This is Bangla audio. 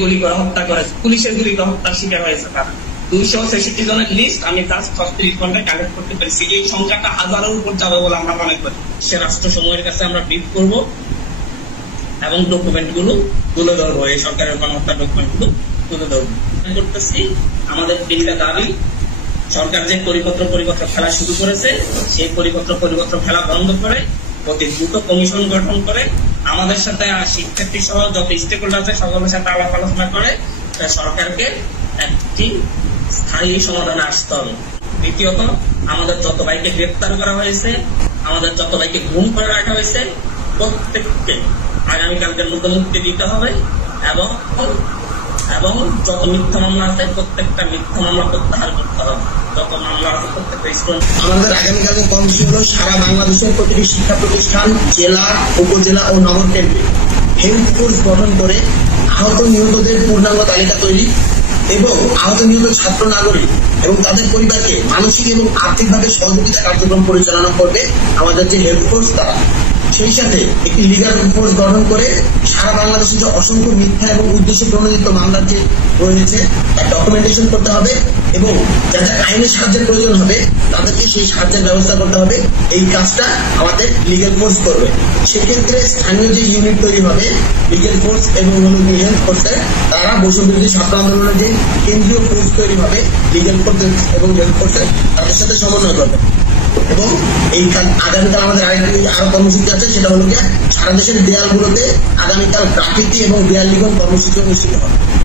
গুলি করে হত্যা করেছে, পুলিশের গুলিতে হত্যার শিকার হয়েছে তারা 266 জনের লিস্ট আমি জাস্ট 36 ঘন্টায় কালেক্ট করতে পেরেছি। এই সংখ্যাটা হাজারের উপর যাবে বলে আমরা মনে করি। সে রাষ্ট্র সমূহের কাছে আমরা ব্রিফ করব এবং ডকুমেন্ট গুলো তুলে ধরবো, এই সরকারের গণহত্যার ডকুমেন্ট গুলো তুলে ধরবো করতেছি। আমাদের তিনটা দাবি, সরকার যে পরিপত্র ফেলা শুরু করেছে সেই পরিপত্র ফেলা বন্ধ করে অতি দ্রুত কমিশন গঠন করে আমাদের সাথে শিক্ষার্থী সহ যত স্টেক হোল্ডার আছে সকলের সাথে আলাপ আলোচনা করে সরকারকে একটি স্থায়ী সমাধানে আসতে হবে। দ্বিতীয়ত, আমাদের যত ভাইকে গ্রেপ্তার করা হয়েছে, আমাদের যত ভাইকে গুম করে রাখা হয়েছে, প্রত্যেককে আগামীকালকের মধ্যে মুক্তি দিতে হবে এবং এবং যত মিথ্যা মামলা আছে প্রত্যেকটা মিথ্যা মামলা প্রত্যাহার করতে হবে। যত মামলা আছে প্রত্যেকটা স্টুডেন্ট। আমাদের আগামীকালকে কর্মসূচি হল সারা বাংলাদেশের প্রতিটি শিক্ষা প্রতিষ্ঠান, জেলা, উপজেলা ও নগর কেন্দ্রে হেলথ ফোর্স গঠন করে আহত নিহতদের পূর্ণাঙ্গ তালিকা তৈরি এবং আহত নিহত ছাত্র নাগরিক এবং তাদের পরিবারকে মানসিক এবং আর্থিকভাবে সহযোগিতা কার্যক্রম পরিচালনা করবে আমাদের যে হেলথ ফোর্স তারা। সেই সাথে একটি লিগাল ফোর্স গঠন করে সারা বাংলাদেশে যে অসংখ্য মিথ্যা এবং উদ্দেশ্যে প্রণোদিত মামলার যে রয়েছে তার ডকুমেন্টেশন করতে হবে এবং যাদের আইনের সাহায্যের প্রয়োজন হবে তাদেরকে সেই সাহায্যের ব্যবস্থা করতে হবে। এই কাজটা আমাদের লিগাল ফোর্স করবে। সেক্ষেত্রে স্থানীয় যে ইউনিট তৈরি হবে লিগাল ফোর্স এবং হেলথ ফোর্সের, তারা বৈষম্যবিরোধী ছাত্র আন্দোলনের যে কেন্দ্রীয় ফোর্স তৈরি হবে লিগাল ফোর্স এবং হেলথ ফোর্সের, তাদের সাথে সমন্বয় করবে। এবং এই আগামীকাল আমাদের আরো কর্মসূচি আছে, সেটা হলো সারা দেশের দেয়ালগুলোতে আগামীকাল গ্রাফিতি এবং দেয়াল লিখন কর্মসূচি অনুষ্ঠিত হবে।